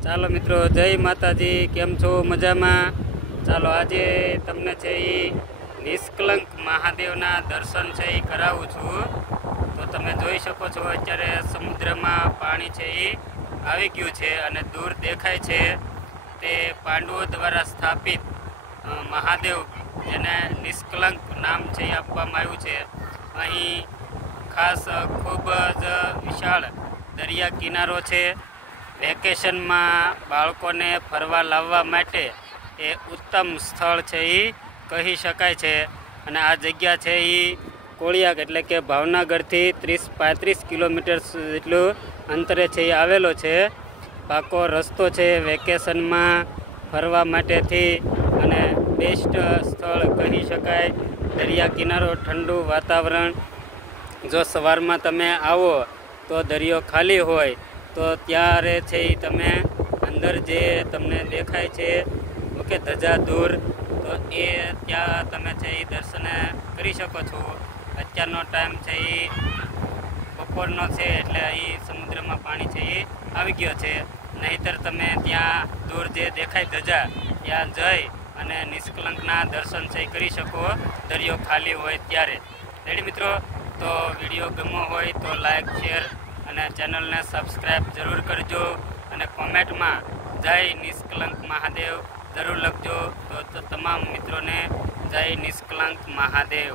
ચાલો મિત્રો, જય માતાજી. કેમ છો? મજામાં? ચાલો આજે તમને છે એ નિષ્કલંક મહાદેવના દર્શન છે એ કરાવું છું. તો તમે જોઈ શકો છો અત્યારે સમુદ્રમાં પાણી છે એ આવી ગયું છે અને દૂર દેખાય છે તે પાંડવો દ્વારા સ્થાપિત મહાદેવ, જેને નિષ્કલંક નામ છે એ આપવામાં આવ્યું છે. અહીં ખાસ ખૂબ જ વિશાળ દરિયા કિનારો છે. વેકેશનમાં બાળકોને ફરવા લાવવા માટે એ ઉત્તમ સ્થળ છે એ કહી શકાય છે. અને આ જગ્યા છે એ કોળિયાક એટલે કે ભાવનગરથી 30-35 કિલોમીટર જેટલું અંતરે છે એ આવેલો છે. પાકો રસ્તો છે વેકેશનમાં ફરવા માટેથી અને બેસ્ટ સ્થળ કહી શકાય. દરિયા કિનારો, ઠંડુ વાતાવરણ. જો સવારમાં તમે આવો તો દરિયો ખાલી હોય તો ત્યારે છે એ તમે અંદર જે તમને દેખાય છે ઓકે ધજા દૂર, તો એ ત્યાં તમે છે એ દર્શન કરી શકો છો. અત્યારનો ટાઈમ છે એ બપોરનો છે એટલે અહીં સમુદ્રમાં પાણી છે એ આવી ગયો છે. નહીંતર તમે ત્યાં દૂર જે દેખાય ધજા ત્યાં જઈ અને નિષ્કલંકના દર્શન છે કરી શકો, દરિયો ખાલી હોય ત્યારે. રેડી મિત્રો? તો વિડીયો ગમ્યો હોય તો લાઈક, શેર અને ચેનલને સબસ્ક્રાઈબ જરૂર કરજો. અને કોમેન્ટમાં જય નિષ્કલંક મહાદેવ જરૂર લખજો. તો તમામ મિત્રોને જય નિષ્કલંક મહાદેવ.